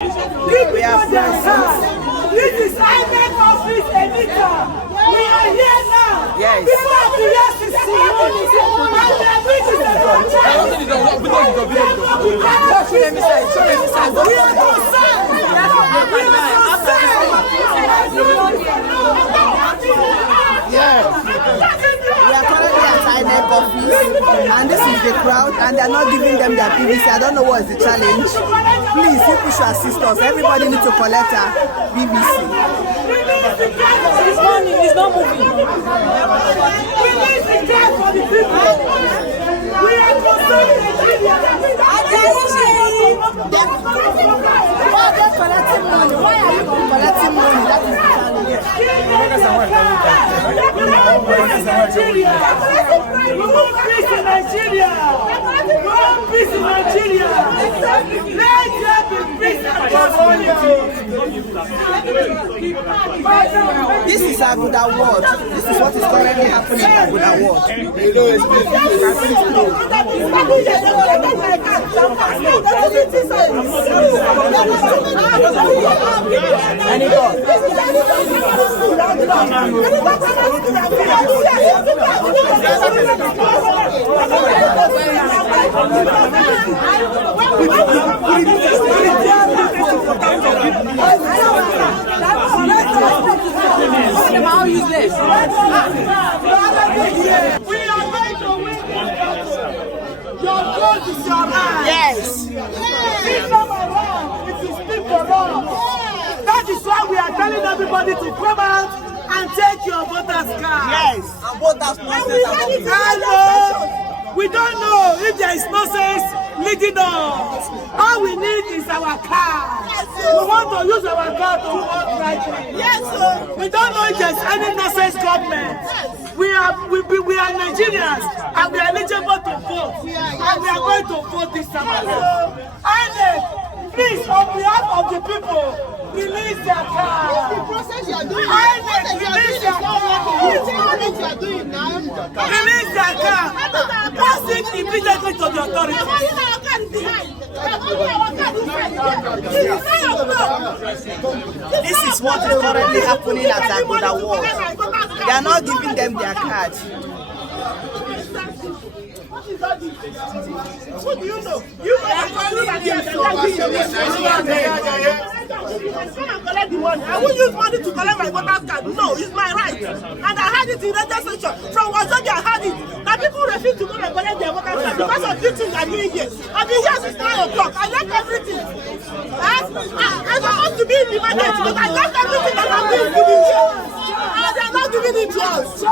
We are friends. This is INEC office, Anita. We are here now. Yes. People of the SCC. We are currently at INEC office, and this is the crowd, and they are not giving them their PVC. I don't know what is the challenge. Please, people should assist us. Everybody needs to collect our PVC. It's not moving. Release the cash for the people. We are concerned Nigeria. They're collecting money. Why are you collecting money? That is the challenge. Nigeria. Peace in Nigeria. Peace in Nigeria. Let there be peace and prosperity. This is Aguda ward. This is what is currently happening in Aguda ward. We are going to win this battle. Your vote is your right. Yes. It's not wrong. It is still wrong. That is why we are telling everybody to come out and take your voter's card. Yes. And voters We don't know if there is nonsense leading us. All we need is our card. We want to use our card to vote rightly. Yes, sir. We don't know if there's any nonsense government. We are Nigerians and we are eligible to vote. And we are going to vote this time. INEC, please, on behalf of the people, release their card. The process you are doing. INEC, release their card. Release their card. Pass it immediately to the authorities. This is what is currently happening at Aguda ward. They are not giving them their card. What do you know? You collect the one. I will use money to collect my voter's card. No, it's my right. And I had it in registration. From Wazobi, I had it. Now people refuse to go and collect their voter's card because of this thing I'm doing here. I've been here since 9 o'clock. I left everything. I'm supposed to be in the market, but I left everything that I'm doing to be here. And they're not giving it to us.